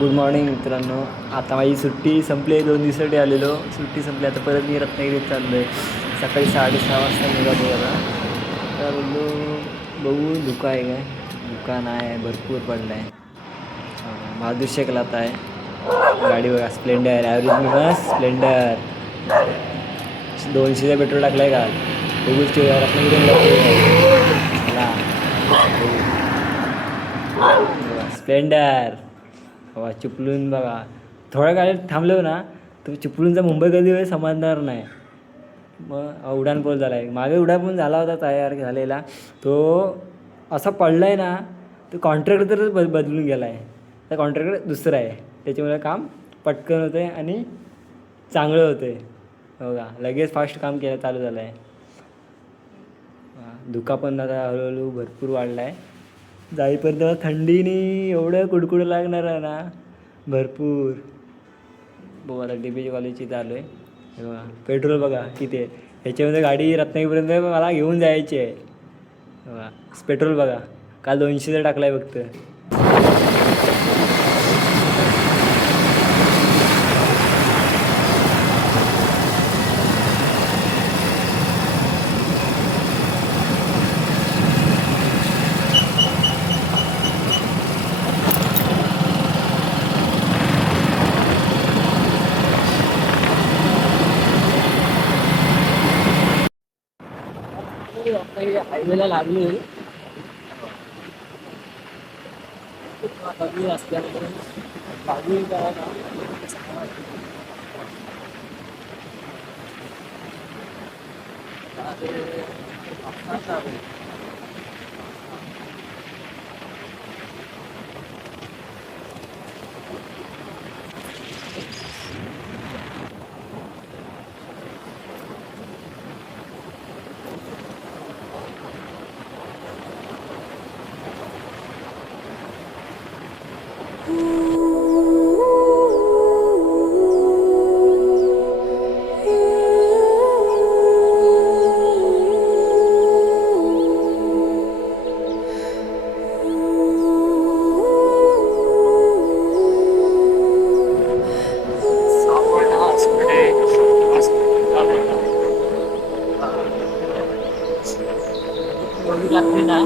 Good morning मित्रांनो. आता माझी सुट्टी संपली, 2 दिवसासाठी आलेलो. सुट्टी संपली, आता परत मी रत्नागिरीत चाललो आहे. सकाळी 6:30 वाजता निघालो. आता बोललो बघू धुका आहे काय. धुका नाही, भरपूर पडला आहे. बहादूर शेख लाता आहे. गाडी बघा, स्प्लेंडर ॲव्हरेज मी बस स्प्लेंडर 200चा पेट्रोल टाकला आहे का. बघूच स्प्लेंडर बाबा. चिपळूण बघा, थोड्या गाडीत थांबलो ना तर चिपळूणचा मुंबई कधी वेळ समजणार नाही. मग उड्डाणपूल झाला आहे, मागे उड्डाणपूल झाला होता तयार झालेला, तो असा पडला आहे ना, तो कॉन्ट्रॅक्टर बदलून गेला आहे. त्या कॉन्ट्रॅक्टर दुसरा आहे, त्याच्यामुळे काम पटकन होतं आहे आणि चांगलं होतं आहे. बघा लगेच फास्ट काम केलं चालू झालं आहे. धुका पण आता हळूहळू भरपूर वाढला आहे. जाईपर्यंत थंडीने एवढं कुडकुड लागणार आहे ना भरपूर. बघा आता DBJ कॉलेजची चालू आहे. बघा पेट्रोल बघा किती आहे. ह्याच्यामध्ये गाडी रत्नागिरीपर्यंत मला घेऊन जायची आहे. बघा पेट्रोल बघा, काल 200चा टाकला आहे फक्त. हायवेला लागली असल्यामुळे बाजू लागते ना.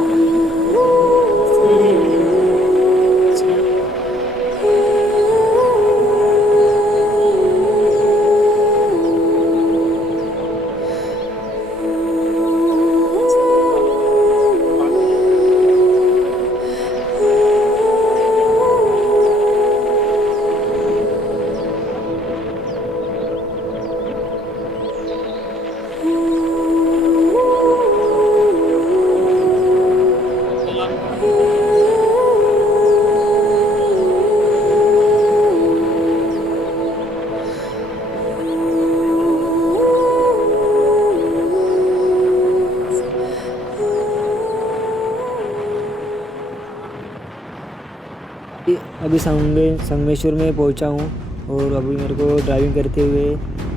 अभी संगमेश्वर में पहुंचा हूँ और अभी मेरे को ड्राइविंग करते हुए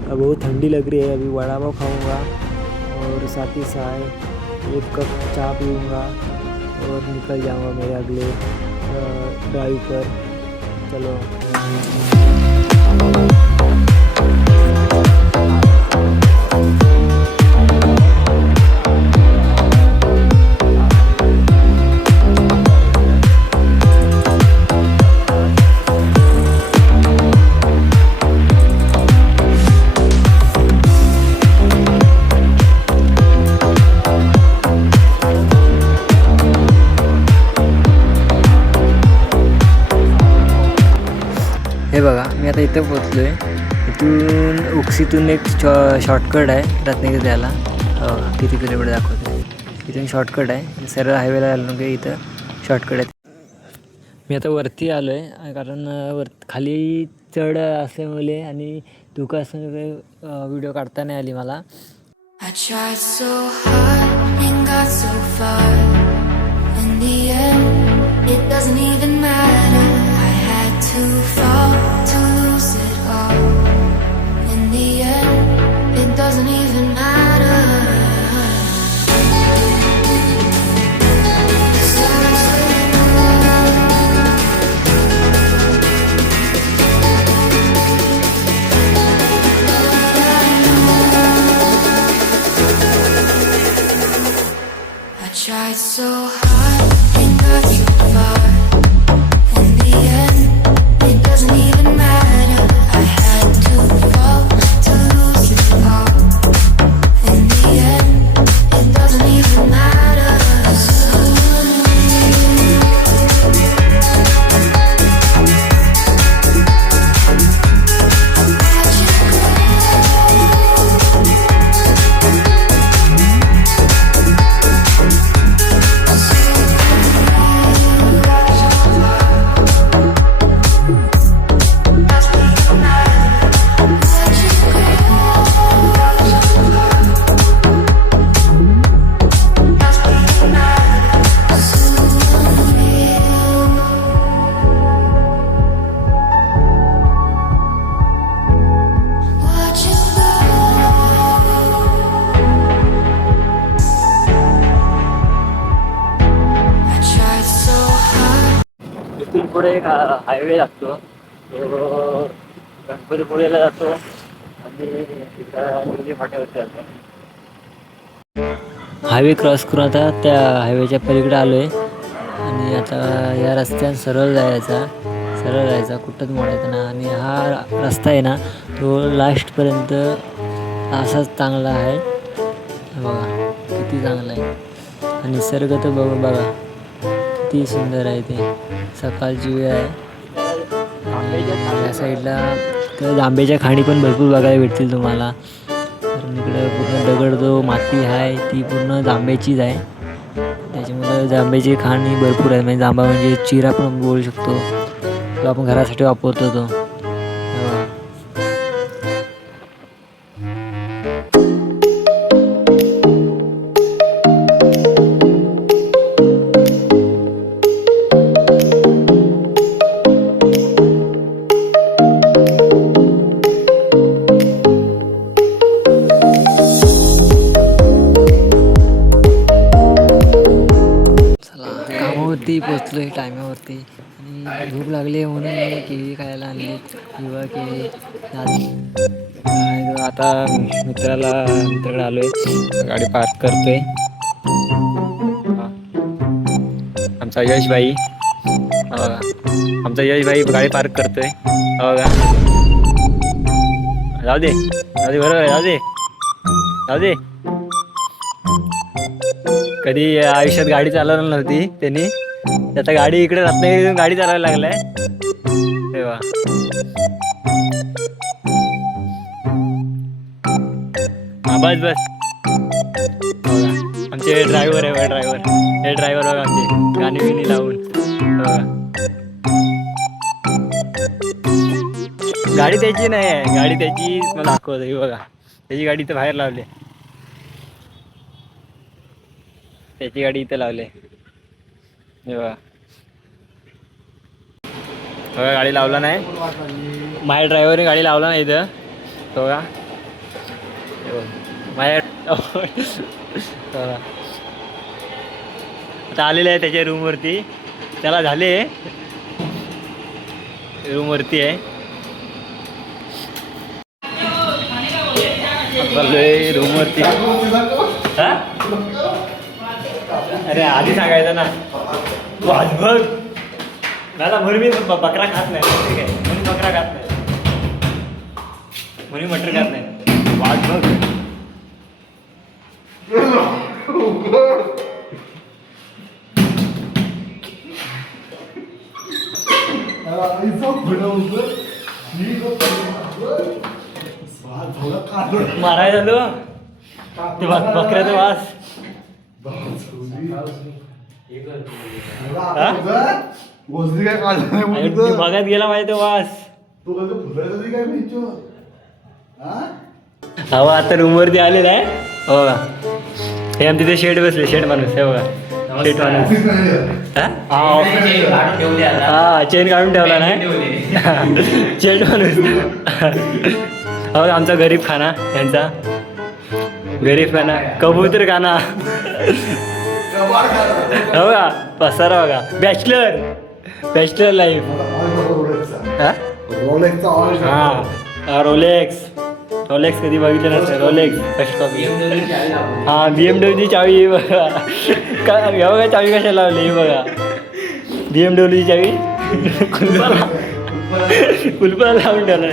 बहुत ठंडी लग रही है. अभी वड़ा पाव खाऊँगा और साथ ही साथ 1 कप चाय पीऊँगा और निकल जाऊँगा मेरे अगले ड्राइव पर. चलो. हे बघा मी आता इथं पोचलो आहे. इथून उक्षीतून एक शॉर्टकट आहे रत्नागिरी जायला. किती किलोमीटर दाखवते. इथून शॉर्टकट आहे, सरळ हायवेला आलो की इथं शॉर्टकट आहे. मी आता वरती आलो आहे कारण खाली चढ असल्यामुळे आणि धुका असल्यामुळे व्हिडिओ काढता नाही आली मला. I tried so hard and got so far. In the end, it doesn't even matter. I had to fall to lose it all. In the end, it doesn't even matter. So पुढे एक highway लागतो, तो गणपतीपुळेला जातो आणि तिथं फाट्यावरती जातो. Highway cross करून आता त्या हायवेच्या पलीकडे आलो आहे आणि आता या रस्त्याने सरळ जायचा कुठंच मोडायचा ना. आणि हा रस्ता आहे ना तो लास्टपर्यंत असाच चांगला आहे बघा, किती चांगला आहे. आणि निसर्ग तर बघा किती सुंदर आहे ते. सकाळची वेळ आहे आणि या साईडला तर आंब्याच्या खाणी पण भरपूर बघायला भेटतील तुम्हाला. कारण इकडं पूर्ण दगड जो माती आहे ती पूर्ण जांभ्याचीच आहे, त्याच्यामुळं जांभ्याची खाणी भरपूर आहे. म्हणजे जांभा म्हणजे चिरा पण बोलू शकतो, तो आपण घरासाठी वापरतो तो. कामावरती पोचलो आहे टायमावरती आणि भूक लागली आहे म्हणून मी केळी खायला आणली किंवा केळी. आता मित्राकडे आलो आहे, गाडी पार्क करतोय. आमचा यशभाई गाडी पार्क करतोय बघा. जाऊ दे बरोबर आहे, जाऊ दे. कधी आयुष्यात गाडी चालवणार नव्हती त्यांनी, आता गाडी इकडे रत्नागिरीतून गाडी चालवायला लागलाय तेव्हा. हा बस बघा आमचे ड्रायव्हर आहे, हे ड्रायव्हर बघा आमचे गाणी बिणी लावून बघा. गाडी त्याची नाही आहे, गाडी त्याची मला दाखवतो बघा, त्याची गाडी इथं बाहेर लावली, त्याची गाडी इथं लावली हे बघा. गाडी लावला नाही, माझ्या ड्रायव्हरने गाडी लावला नाही इथं बघा. माझ्या आता आलेलं आहे त्याच्या रूमवरती, त्याला झाले रूमवरती आहे. रूमवरती हा, अरे आधी सांगायचं ना. वाज बघ दादा, म्हणून मी बकरा खात नाही, ठीक आहे, म्हणून बकरा खात नाही, म्हणून मटर खात नाही. वाज बघ मारायला झालो ते बकऱ्याचा वास. बघत गेला माझ्या तो वास. हवा आता रूमवरती आलेला आहे बघा. हे आमच्या तिथे शेड बसले, शेड माणूस हे बघा, शेड माणूस. हा चेन काढून ठेवला नाही, शेड माणूस. हो आमचा गरीब खाना, यांचा गरीब खाना, कबूतर खाना हो का. पसारा बघा, बॅचलर लाईफ. हा रोलेक्स कधी बघितलं नसतं, रोलेक्स फर्स्ट कॉपी. हा BMW चावी बघा, हे बघा चावी कशा लावली बघा, BMW चावी कुलपाला लावून ठेवलं.